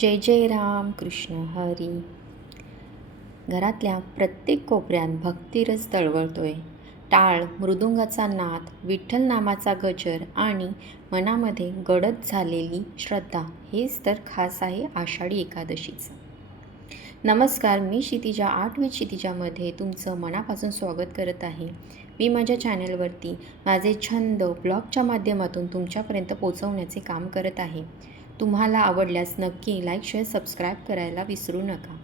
जय जय राम कृष्ण हरी. घरातल्या प्रत्येक कोपऱ्यात भक्तिरस तळवळतोय. टाळ मृदुंगाचा नाद विठ्ठल नामाचा गजर आणि मनामध्ये गडद झालेली श्रद्धा हेच तर खास आहे आषाढी एकादशीचं. नमस्कार मी क्षितिजा आठवी क्षितिजामध्ये तुमचं मनापासून स्वागत करत आहे. मी माझ्या चॅनलवरती माझे छंद ब्लॉगच्या माध्यमातून तुमच्यापर्यंत पोचवण्याचे काम करत आहे. तुम्हाला आवडल्यास नक्की लाईक शेअर सबस्क्राईब करायला विसरू नका.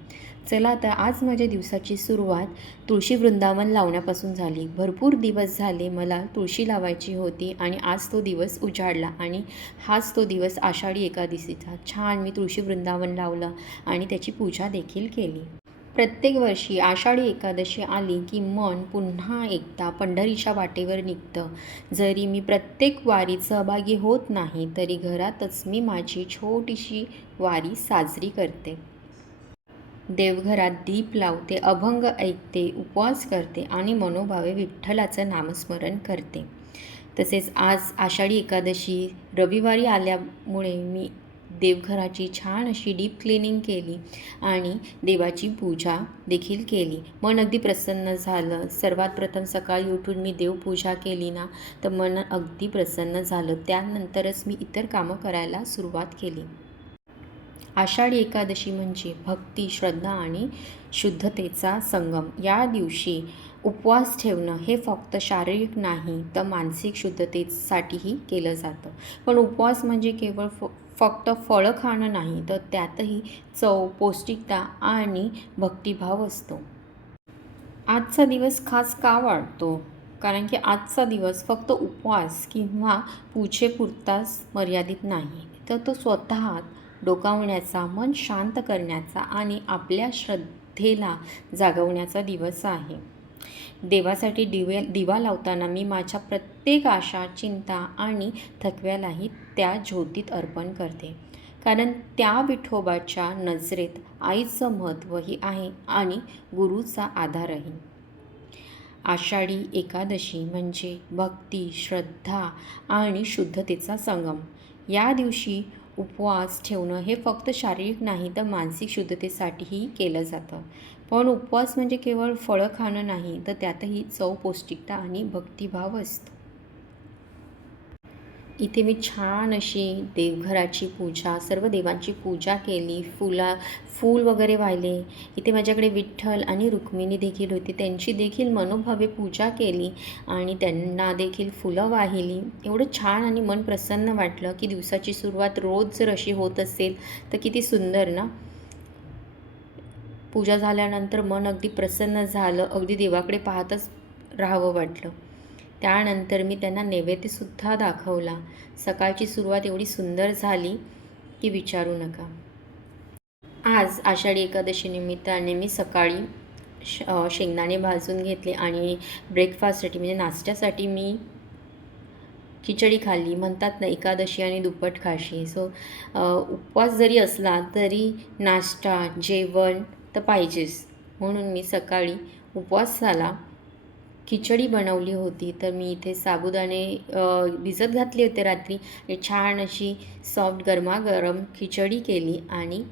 चला तर आज माझ्या दिवसाची सुरुवात तुळशी वृंदावन लावण्यापासून झाली. भरपूर दिवस झाले मला तुळशी लावायची होती आणि आज तो दिवस उजाडला आणि हाच तो दिवस आषाढी एकादशीचा. छान मी तुळशी वृंदावन लावलं आणि त्याची पूजा देखील केली. प्रत्येक वर्षी आषाढी एकादशी आली की मन पुन्हा एकदा पंढरीच्या वाटेवर निघतं. जरी मी प्रत्येक वारीत सहभागी होत नाही तरी घरातच मी माझी छोटीशी वारी साजरी करते. देवघरात दीप लावते अभंग ऐकते उपवास करते आणि मनोभावे विठ्ठलाचं नामस्मरण करते. तसेच आज आषाढी एकादशी रविवारी आल्यामुळे मी देवघराची छान अशी डीप क्लिनिंग केली आणि देवाची पूजा देखील केली. मन अगदी प्रसन्न झालं. सर्वात प्रथम सकाळी उठून मी देवपूजा केली ना तर मन अगदी प्रसन्न झालं. त्यानंतरच मी इतर कामं करायला सुरुवात केली. आषाढी एकादशी म्हणजे भक्ती श्रद्धा आणि शुद्धतेचा संगम. या दिवशी उपवास ठेवणं हे फक्त शारीरिक नाही तर मानसिक शुद्धतेसाठीही केलं जातं. पण उपवास म्हणजे केवळ फ फक्त फळं खाणं नाही तर त्यातही चव पौष्टिकता आणि भक्तिभाव असतो. आजचा दिवस खास का वाढतो? कारण की आजचा दिवस फक्त उपवास किंवा पूजेपुरताच मर्यादित नाही तर तो स्वतः डोकावण्याचा मन शांत करण्याचा आणि आपल्या श्रद्धेला जागवण्याचा दिवस आहे. देवासाठी दिवे दिवा लावताना मी माझ्या प्रत्येक आशा चिंता आणि थकव्यालाही त्या ज्योतीत अर्पण करते. कारण त्या विठोबाच्या नजरेत आईचं महत्त्वही आहे आणि गुरुचा आधारही. आषाढी एकादशी म्हणजे भक्ती श्रद्धा आणि शुद्धतेचा संगम. या दिवशी उपवास ठेवणं हे फक्त शारीरिक नाही तर मानसिक शुद्धतेसाठीही केलं जातं. पण उपवास म्हणजे केवळ फळं खाणं नाही तर त्यातही चव पौष्टिकता आणि भक्तिभाव असतो. इथे मी छान अशी देवघराची पूजा सर्व देवांची पूजा केली फुला फूल वगैरे वाहिले. इथे माझ्याकडे विठ्ठल आणि रुक्मिणी देखील होती. त्यांची देखील मनोभावे पूजा केली आणि त्यांना देखील फुलं वाहिली. एवढं छान आणि मन प्रसन्न वाटलं की दिवसाची सुरुवात रोज जर अशी होत असेल तर किती सुंदर ना? पूजा झाल्यानंतर मन अगदी प्रसन्न झालं. अगदी देवाकडे पाहतच राहावं वाटलं. त्यानंतर मी त्यांना नैवेद्यसुद्धा दाखवला. सकाळची सुरुवात एवढी सुंदर झाली की विचारू नका. आज आषाढी एकादशी निमित्ताने मी सकाळी श शेंगदाणे भाजून घेतले आणि ब्रेकफास्टसाठी म्हणजे नाश्त्यासाठी मी खिचडी खाल्ली. म्हणतात ना एकादशी आणि दुप्पट खाशी. सो उपवास जरी असला तरी नाश्ता जेवण तर पाहिजेच. म्हणून मी सकाळी उपवास झाला. खिचडी बनवली होती. तर मी इथे साबुदाणे भिजत घातले होते रात्री. म्हणजे छान अशी सॉफ्ट गरमागरम खिचडी केली आणि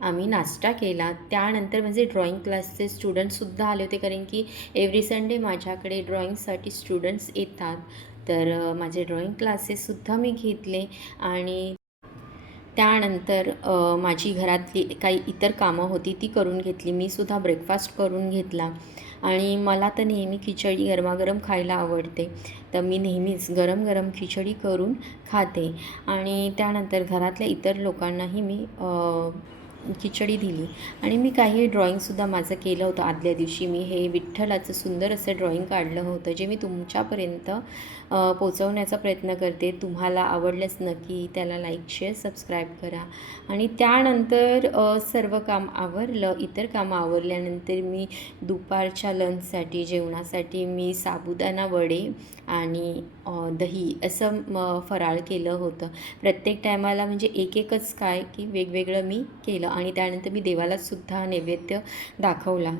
आम्ही नाश्ता केला. त्यानंतर म्हणजे ड्रॉइंग क्लासचे स्टुडंटसुद्धा आले होते. कारण की एव्हरी संडे माझ्याकडे ड्रॉइंगसाठी स्टुडंट्स येतात. तर माझे ड्रॉइंग क्लासेससुद्धा मी घेतले आणि त्यानंतर माझी घरातली काही इतर कामं होती ती करून घेतली. मी सुद्धा ब्रेकफास्ट करून घेतला. आणि मला तर नेहमी खिचडी गरमागरम खायला आवडते. तर मी नेहमीच गरम गरम खिचडी करून खाते. आणि त्यानंतर घरातल्या इतर लोकांनाही मी खिचडी दिली. आणि मी काही ड्रॉईंगसुद्धा माझं केलं होतं आदल्या दिवशी. मी हे विठ्ठलाचं सुंदर असं ड्रॉईंग काढलं होतं जे मी तुमच्यापर्यंत पोचवण्याचा प्रयत्न करते. तुम्हाला आवडल्यास नक्की त्याला लाईक शेअर सबस्क्राईब करा. आणि त्यानंतर सर्व काम आवरलं. इतर कामं आवरल्यानंतर मी दुपारच्या लंचसाठी जेवणासाठी मी साबुदाणा वडे आणि दही असं फराळ केलं होतं. प्रत्येक टायमाला म्हणजे एक एकच काय की वेगवेगळं मी केलं आणि त्यानंतर मी देवालासुद्धा नैवेद्य दाखवला.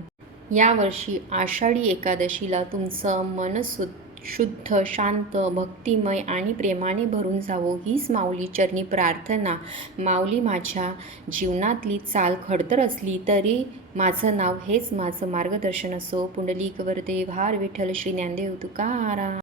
यावर्षी आषाढी एकादशीला तुमचं मन सु शुद्ध शांत भक्तिमय आणि प्रेमाने भरून जावो हीच माऊली चरणी प्रार्थना. माऊली माझ्या जीवनातली चाल खडतर असली तरी माझं नाव हेच माझं मार्गदर्शन असो. पुंडलिक वरदे भार विठ्ठल श्री ज्ञानदेव तुकाराम.